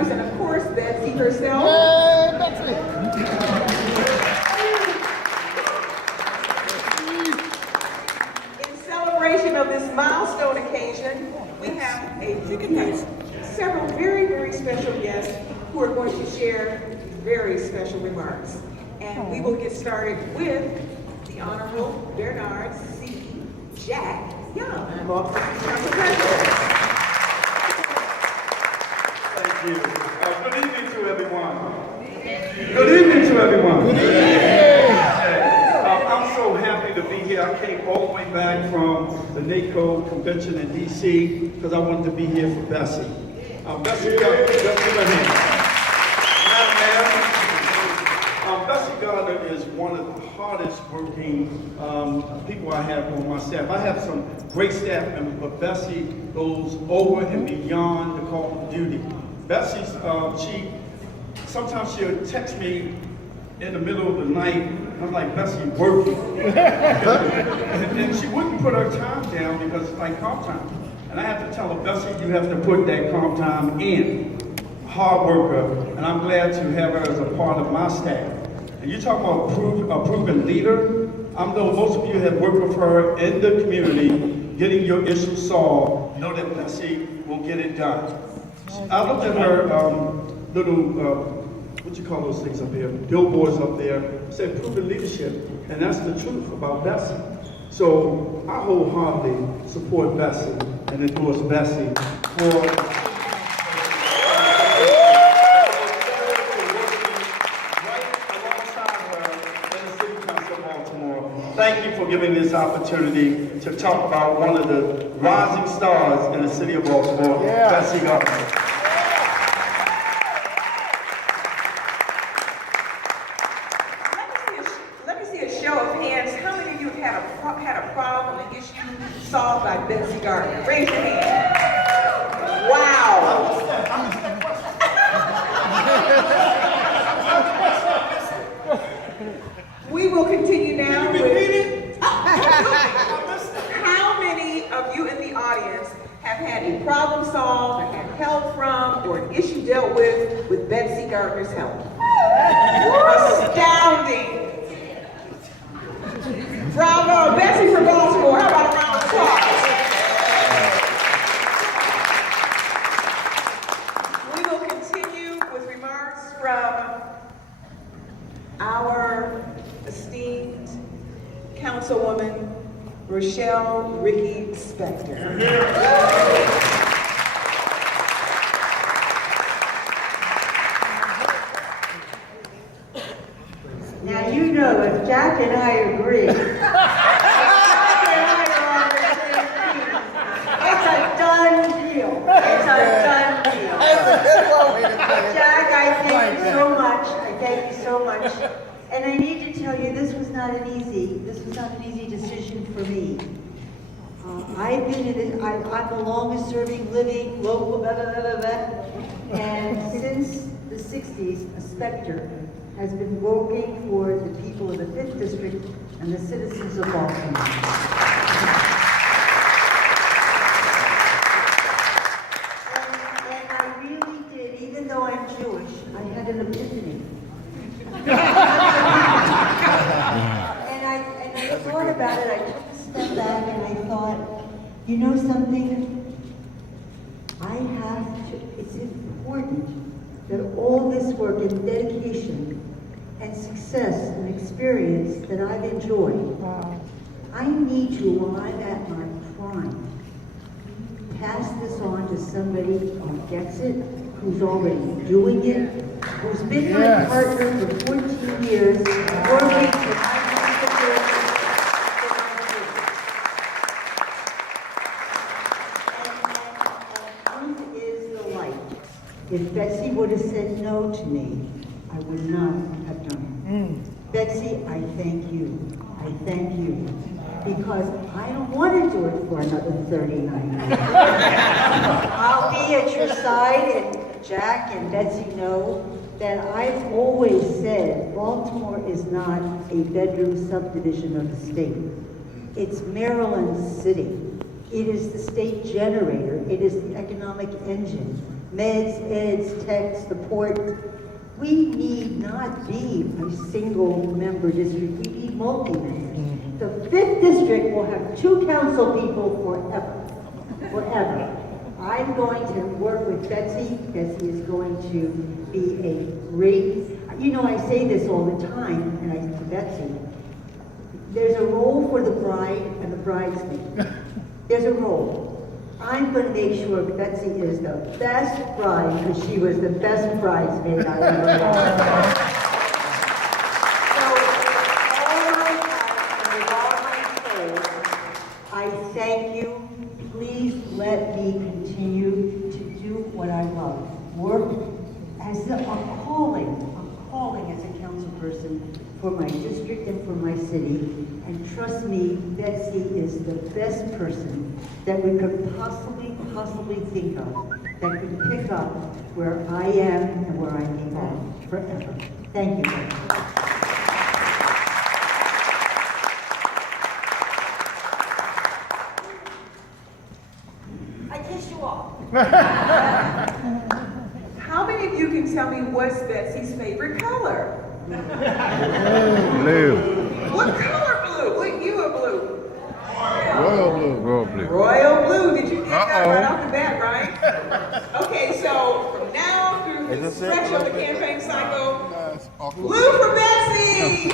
Gardner, and of course, Betsy herself. Hey, Betsy! In celebration of this milestone occasion, we have several very, very special guests who are going to share very special remarks. And we will get started with the Honorable Bernard C. Jack Young. Council President. Thank you. Good evening to everyone. Good evening to everyone. Good evening. I'm so happy to be here. I came all the way back from the NATO convention in D.C. because I wanted to be here for Betsy. Betsy Gardner is one of the hardest working people I have on my staff. I have some great staff members, but Betsy goes over and beyond the call of duty. Betsy's, sometimes she'll text me in the middle of the night, and I'm like, Betsy, working. and she wouldn't put her time down because it's like comp time. And I have to tell her, Betsy, you have to put that comp time in. Hard worker, and I'm glad to have her as a part of my staff. And you talk about a proven leader. I know most of you have worked with her in the community, getting your issues solved. Know that Betsy will get it done. I looked at her little, what you call those things up here, billboards up there, said proven leadership, and that's the truth about Betsy. So I wholeheartedly support Betsy and endorse Betsy for Thank you for giving this opportunity to talk about one of the rising stars in the city of Baltimore, Betsy Gardner. Let me see a show of hands. How many of you have had a problem, an issue solved by Betsy Gardner? Raise your hand. Wow. We will continue now with... How many of you in the audience have had a problem solved, or had help from, or an issue dealt with Betsy Gardner's help? Astounding. Bravo, Betsy from Baltimore. How about a round of applause? We will continue with remarks from our esteemed Councilwoman Rochelle Ricky Spector. Now you know if Jack and I agree, Jack and I are on the same team. It's a done deal. It's a done deal. Jack, I thank you so much. I thank you so much. And I need to tell you, this was not an easy decision for me. I've been in it, I'm the longest serving living local, blah, blah, blah, blah, blah. And since the 60s, a specter has been working for the people of the 5th District and the citizens of Baltimore. And I really did, even though I'm Jewish, I had an epiphany. And I thought about it, I took a step back and I thought, you know something? It's important that all this work and dedication and success and experience that I've enjoyed, I need to, while I'm at my prime, pass this on to somebody who gets it, who's already doing it, who's been my partner for 14 years, working for my and Ruth is the light. If Betsy would have said no to me, I would not have done it. Betsy, I thank you. I thank you. Because I don't want to do it for another 39 years. I'll be at your side, and Jack and Betsy know that I've always said Baltimore is not a bedroom subdivision of the state. It's Maryland City. It is the state generator. It is the economic engine. meds, eds, tech, support. We need not be a single member district, we need multi-members. The 5th district will have 2 council people forever. I'm going to work with Betsy. Betsy is going to be a great, you know, I say this all the time, and I to Betsy, there's a role for the bride and the bridesmaid. There's a role. I'm going to make sure Betsy is the best bride, because she was the best bridesmaid I ever had. So, all my heart and with all my soul, I thank you. Please let me continue to do what I love. Work as a calling as a council person for my district and for my city. And trust me, Betsy is the best person that we could possibly think of that could pick up where I am and where I belong forever. Thank you, Betsy. How many of you can tell me what's Betsy's favorite color? Blue. What color blue? What hue of blue? Royal blue. Royal blue. Royal blue. Did you get that right off the bat, right? Okay, so from now through the stretch of the campaign cycle, blue for Betsy!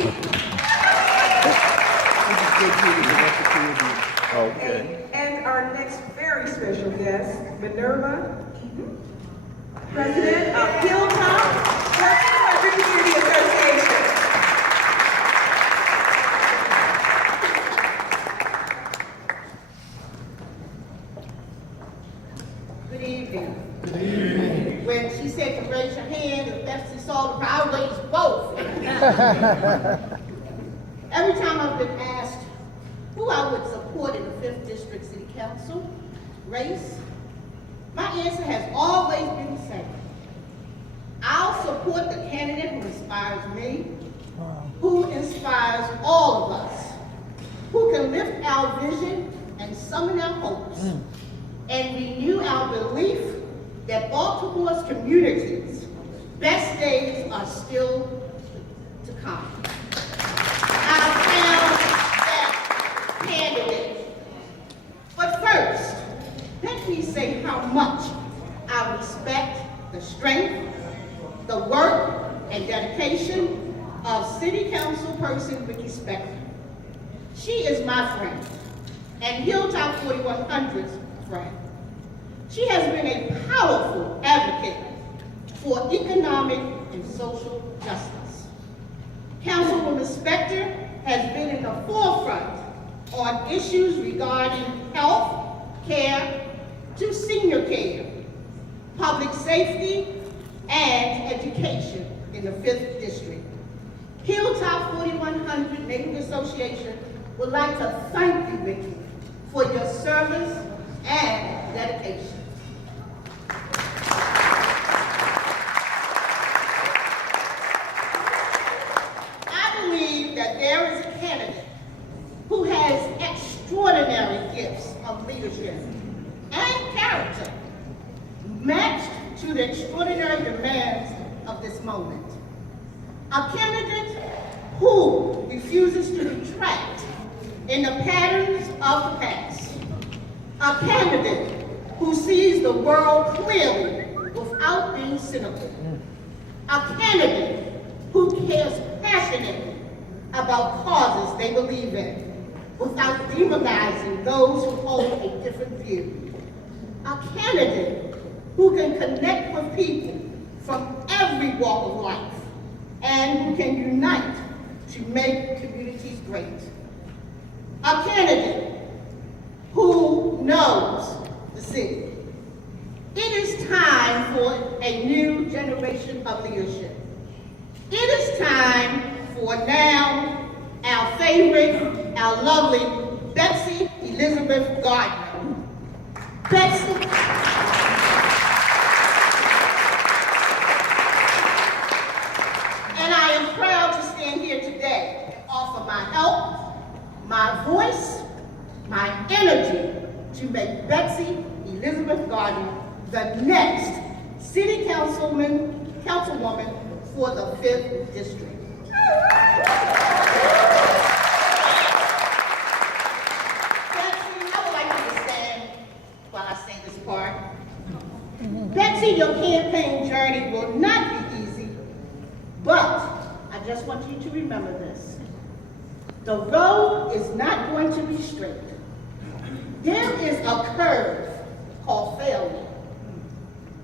Okay. And our next very special guest, Minerva, President of Hilltop Working Community Association. Good evening. Good evening. When she said to raise your hand, if Betsy saw the I raised both. Every time I've been asked who I would support in the 5th District City Council race, my answer has always been the same. I'll support the candidate who inspires me, who inspires all of us, who can lift our vision and summon our hopes, and renew our belief that Baltimore's communities' best days are still to come. I found that candidate. But first, let me say how much I respect the strength, the work, and dedication of City Council person Ricky Spector. She is my friend, and Hilltop 4100's friend. She has been a powerful advocate for economic and social justice. Councilwoman Spector has been in the forefront on issues regarding health, care, to senior care, public safety, and education in the 5th District. Hilltop 4100 Neighborhood Association would like to thank you, Ricky, for your service and dedication. I believe that there is a candidate who has extraordinary gifts of leadership and character matched to the extraordinary demands of this moment. A candidate who refuses to retract in the patterns of the past. A candidate who sees the world clearly without being cynical. A candidate who cares passionately about causes they believe in without demonizing those who hold a different view. A candidate who can connect with people from every walk of life and who can unite to make communities great. A candidate who knows the city. It is time for a new generation of leadership. It is time for now our favorite, our lovely Betsy Elizabeth Gardner. Betsy. And I am proud to stand here today and offer my help, my voice, my energy to make Betsy Elizabeth Gardner the next city councilwoman for the 5th district. Betsy, I would like you to stand while I say this part. Betsy, your campaign journey will not be easy, but I just want you to remember this. The road is not going to be straight. There is a curve called failure,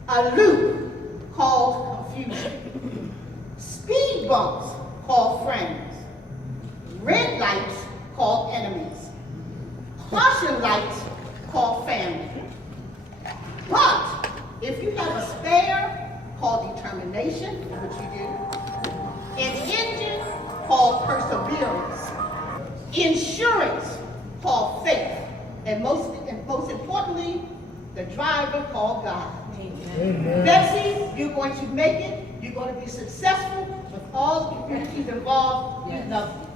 a loop called confusion, speed bumps called friends, red lights called enemies, caution lights called family. But if you have a spare called determination, which you do, an engine called perseverance, insurance called faith, and most importantly, the driver called God. Amen. Betsy, you're going to make it. You're going to be successful with all the communities involved. We love you.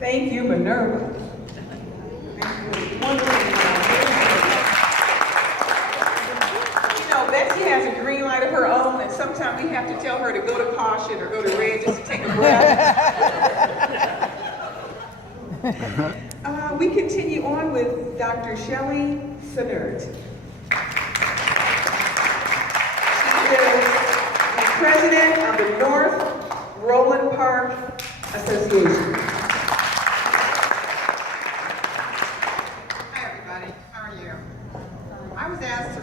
Thank you, Minerva. You know, Betsy has a green light of her own, and sometimes we have to tell her to go to caution or go to red just to take a breath. We continue on with Dr. Shelley Sinnert. She is the president of the North Roland Park Association. Hi, everybody. How are you? I was asked to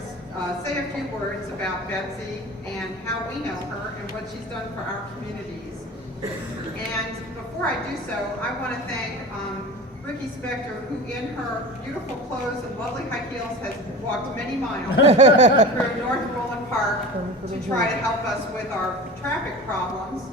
say a few words about Betsy and how we know her and what she's done for our communities. And before I do so, I want to thank Ricky Spector, who in her beautiful clothes and lovely high heels has walked many miles through North Roland Park to try to help us with our traffic problems.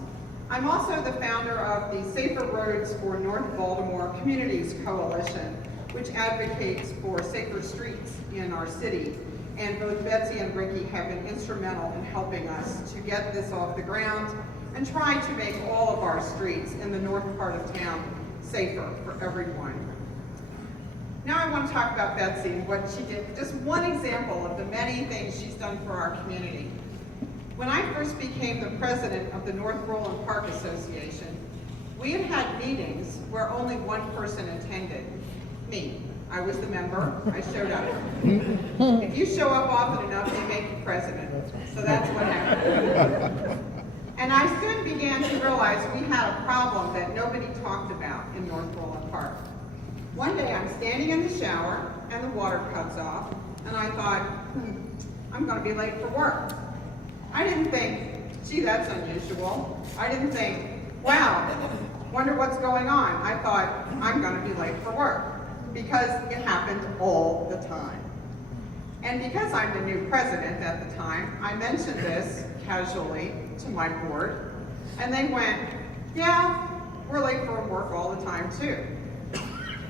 I'm also the founder of the Safer Roads for North Baltimore Communities Coalition, which advocates for safer streets in our city. And both Betsy and Ricky have been instrumental in helping us to get this off the ground and try to make all of our streets in the north part of town safer for everyone. Now I want to talk about Betsy and what she did. Just one example of the many things she's done for our community. When I first became the president of the North Roland Park Association, we had had meetings where only one person attended, me. I was the member, I showed up. If you show up often enough, they make you president. So that's what happened. And I soon began to realize we had a problem that nobody talked about in North Roland Park. One day I'm standing in the shower and the water cuts off, and I thought, I'm gonna be late for work. I didn't think, gee, that's unusual. I didn't think, wow, wonder what's going on. I thought, I'm gonna be late for work, because it happened all the time. And because I'm the new president at the time, I mentioned this casually to my board, and they went, yeah, we're late for work all the time too.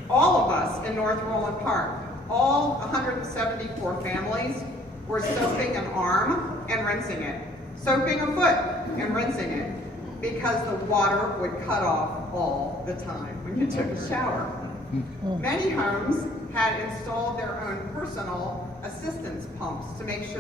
All of us in North Roland Park, all 174 families, were soaping an arm and rinsing it, soaping a foot and rinsing it, because the water would cut off all the time when you took a shower. Many homes had installed their own personal assistance pumps to make sure